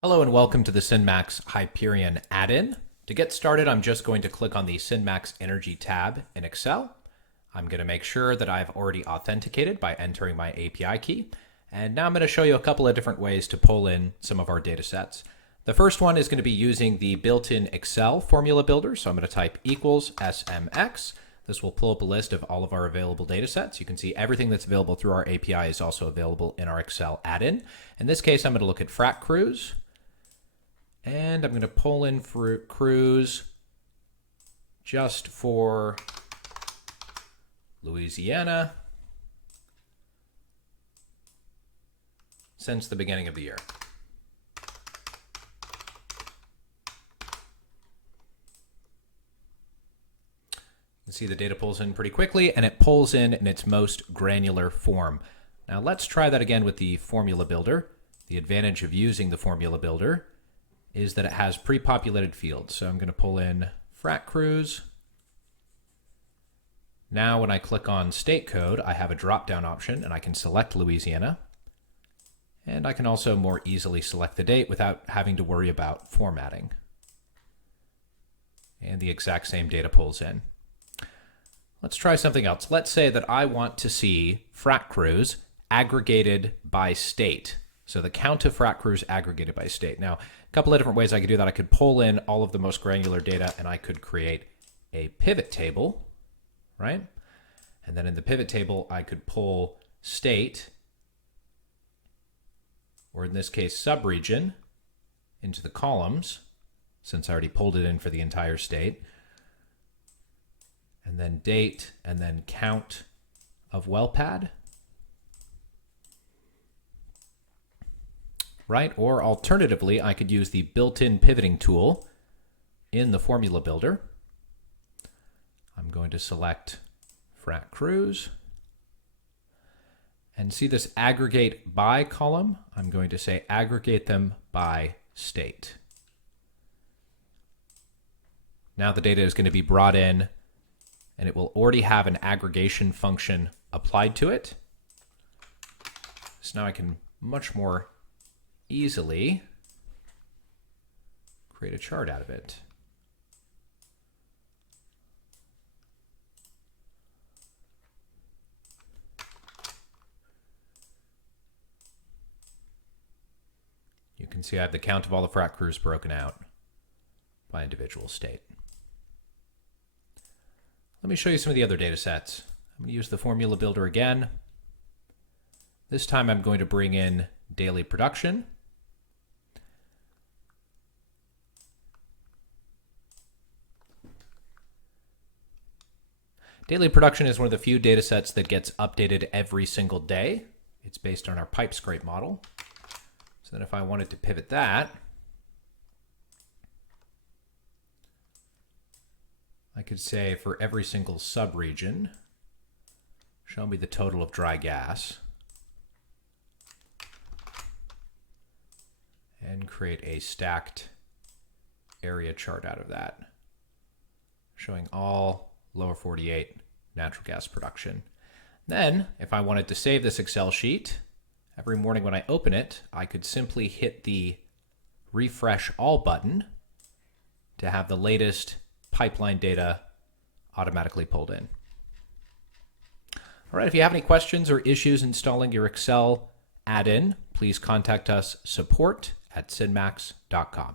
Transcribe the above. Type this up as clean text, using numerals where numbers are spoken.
Hello and welcome to the SynMax Hyperion add-in. To get started, I'm just going to click on the SynMax Energy tab in Excel. I'm going to make sure that I've already authenticated by entering my API key. And now I'm going to show you a couple of different ways to pull in some of our data sets. The first one is going to be using the built-in Excel formula builder. So I'm going to type equals SMX. This will pull up a list of all of our available data sets. You can see everything that's available through our API is also available in our Excel add-in. In this case, I'm going to look at frac crews. And I'm going to pull in for crews just for Louisiana since the beginning of the year. You can see the data pulls in pretty quickly, and it pulls in its most granular form. Now let's try that again with the formula builder. The advantage of using the formula builder is that it has pre-populated fields. So I'm going to pull in frac crews. Now when I click on state code, I have a drop-down option and I can select Louisiana. And I can also more easily select the date without having to worry about formatting. And the exact same data pulls in. Let's try something else. Let's say that I want to see frac crews aggregated by state. So the count of frac crews aggregated by state. Now, a couple of different ways I could do that. I could pull in all of the most granular data and I could create a pivot table, right? And then in the pivot table, I could pull state, or in this case, subregion, into the columns, since I already pulled it in for the entire state. And then date, and then count of well pad. Right? Or alternatively, I could use the built-in pivoting tool in the formula builder. I'm going to select frac crews and see this aggregate by column. I'm going to say aggregate them by state. Now the data is going to be brought in and it will already have an aggregation function applied to it. So now I can much more easily create a chart out of it. You can see I have the count of all the frac crews broken out by individual state. Let me show you some of the other data sets. I'm going to use the formula builder again. This time I'm going to bring in daily production. Daily production is one of the few data sets that gets updated every single day. It's based on our pipe scrape model. So then if I wanted to pivot that, I could say for every single subregion, show me the total of dry gas, and create a stacked area chart out of that, showing all lower 48 natural gas production. Then, if I wanted to save this Excel sheet, every morning when I open it, I could simply hit the refresh all button to have the latest pipeline data automatically pulled in. All right, if you have any questions or issues installing your Excel add-in, please contact us support@synmax.com.